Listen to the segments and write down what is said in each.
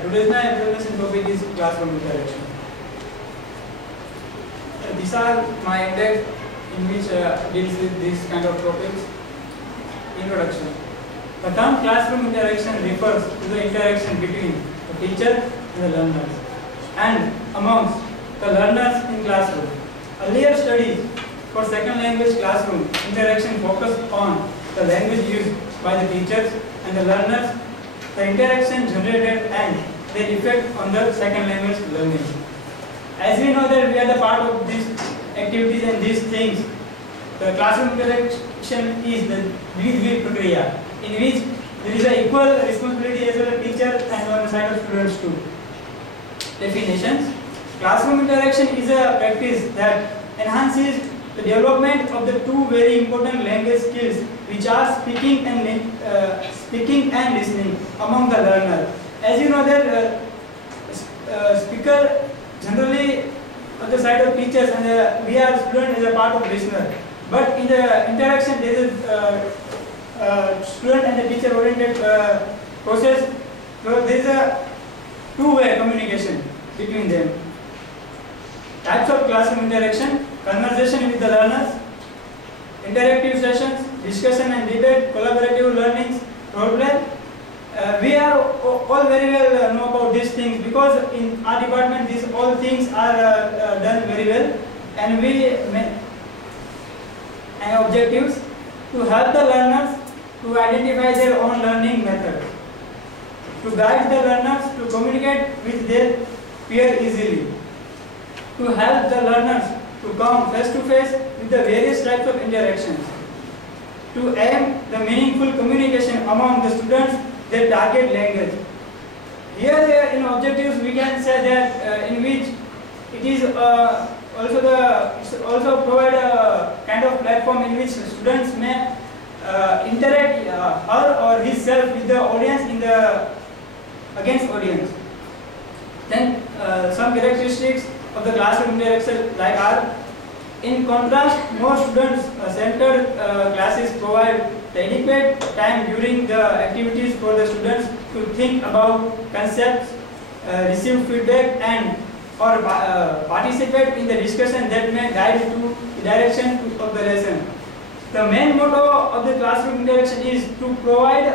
Today's my presentation topic is classroom interaction. These are my index in which deals with this kind of topics. Introduction. The term classroom interaction refers to the interaction between the teacher and the learners and amongst the learners in classroom. Earlier studies for second language classroom interaction focused on the language used by the teachers and the learners, the interaction generated and their effect on the second language learning. As we know that we are the part of these activities and these things, the classroom interaction is the Dvigvi Prakriya, in which there is an equal responsibility as well as teacher and on the side of students too. Definitions. Classroom interaction is a practice that enhances the development of the two very important language skills, which are speaking and listening among the learner. As you know that speaker generally on the side of teachers and we are student as a part of listener. But in the interaction there is student and the teacher oriented process. So there is a two-way communication between them. Types of classroom interaction: conversation with the learners, interactive sessions, discussion and debate, collaborative learnings, role play. We are all very well know about these things because in our department these all things are done very well, and we make objectives to help the learners to identify their own learning method, to guide the learners to communicate with their peer easily, to help the learners to come face to face with the various types of interactions, to aim the meaningful communication among the students their target language. Here in objectives we can say that in which it is also provide a kind of platform in which students may interact her or himself with the audience in the against audience. Then some characteristics of the classroom interaction like are: in contrast, most student-centered classes provide the adequate time during the activities for the students to think about concepts, receive feedback, and or participate in the discussion that may guide to the direction of the lesson. The main motto of the classroom interaction is to provide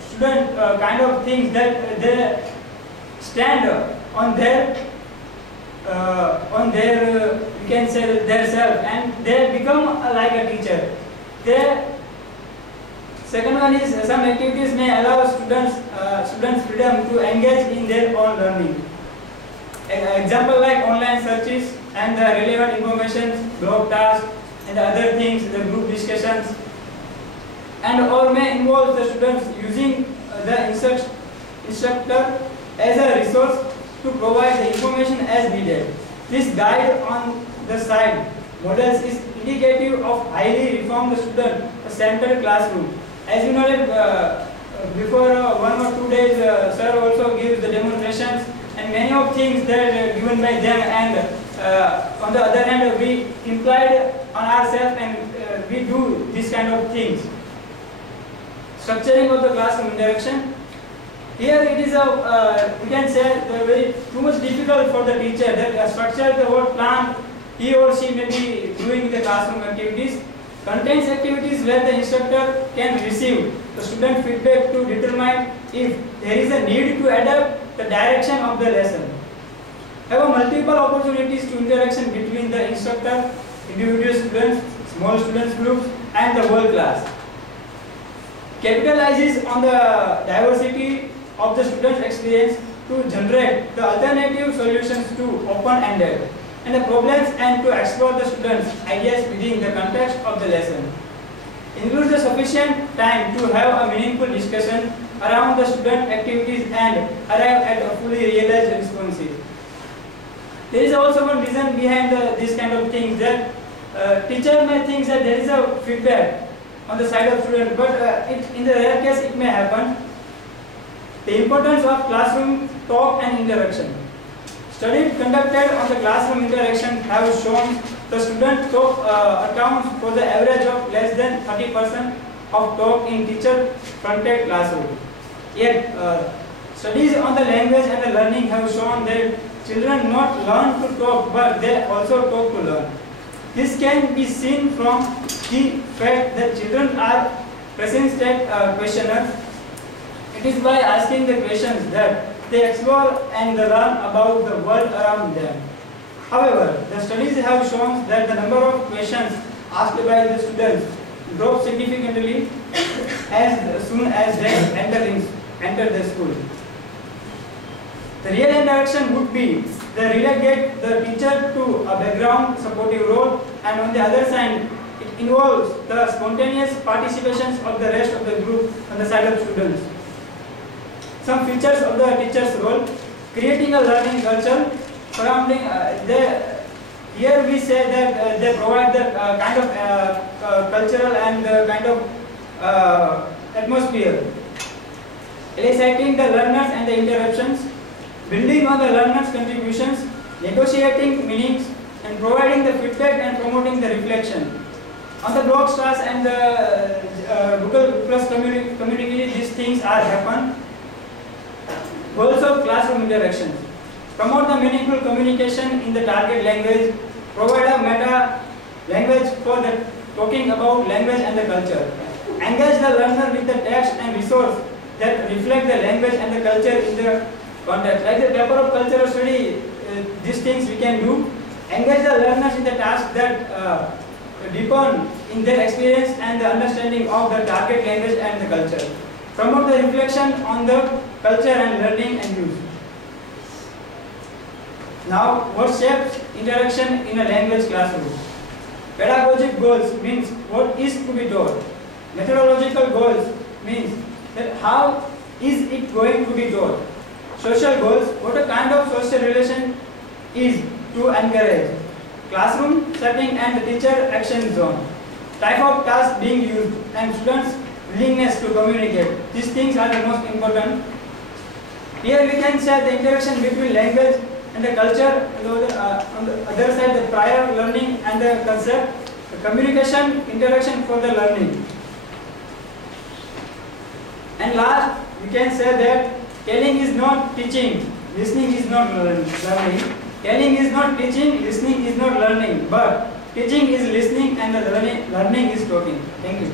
student kind of things that they stand on their you can say their self, and they become like a teacher. Second one is some activities may allow students freedom to engage in their own learning. Example like online searches and the relevant information, blog tasks and the other things, the group discussions, and or may involve the students using the instructor as a resource to provide the information as needed. This guide on the side models is indicative of highly reformed student-centered classroom. As you know that before 1 or 2 days, sir also gives the demonstrations and many of things that are given by them, and on the other hand we implied on ourselves and we do this kind of things. Structuring of the classroom interaction. Here it is we can say very too much difficult for the teacher that structure the whole plan he or she may be doing the classroom activities. Contains activities where the instructor can receive the student feedback to determine if there is a need to adapt the direction of the lesson. Have multiple opportunities to interaction between the instructor, individual students, small students groups, and the whole class. Capitalizes on the diversity of the students' experience to generate the alternative solutions to open-ended and the problems and to explore the students' ideas within the context of the lesson. Includes the sufficient time to have a meaningful discussion around the student activities and arrive at a fully realized responses. There is also one reason behind this kind of things, that teacher may think that there is a feedback on the side of student, but in the rare case it may happen. The importance of classroom talk and interaction. Studies conducted on the classroom interaction have shown the student talk accounts for the average of less than 30% of talk in teacher-fronted classroom. Yet, Studies on the language and the learning have shown that children not learn to talk, but they also talk to learn. This can be seen from the fact that children are present-state questioners. It is by asking the questions that they explore and learn about the world around them. However, the studies have shown that the number of questions asked by the students drops significantly as soon as they enter the school. The real interaction would be they relegate the teacher to a background supportive role, and on the other side, it involves the spontaneous participations of the rest of the group on the side of students. Some features of the teacher's role: creating a learning culture surrounding. Here we say that they provide the kind of cultural and kind of atmosphere, eliciting the learners and the interruptions, building on the learners' contributions, negotiating meanings, and providing the feedback and promoting the reflection. On the Blockstars and the Google Plus community, these things are happen. Goals of classroom interactions: promote the meaningful communication in the target language, provide a meta language for the talking about language and the culture, engage the learner with the text and resource that reflect the language and the culture in the context. Like the paper of cultural study, these things we can do. Engage the learners in the tasks that deepen in their experience and the understanding of the target language and the culture. Promote the reflection on the culture and learning and use. Now, what shapes interaction in a language classroom? Pedagogic goals means what is to be taught. Methodological goals means that how is it going to be taught. Social goals, what a kind of social relation is to encourage. Classroom setting and the teacher action zone. Type of task being used and students' willingness to communicate. These things are the most important. Here we can say the interaction between language and the culture, on the other side the prior learning and the concept, the communication, interaction for the learning. And last, we can say that telling is not teaching, listening is not learning. Telling is not teaching, listening is not learning, but teaching is listening and the learning is talking. Thank you.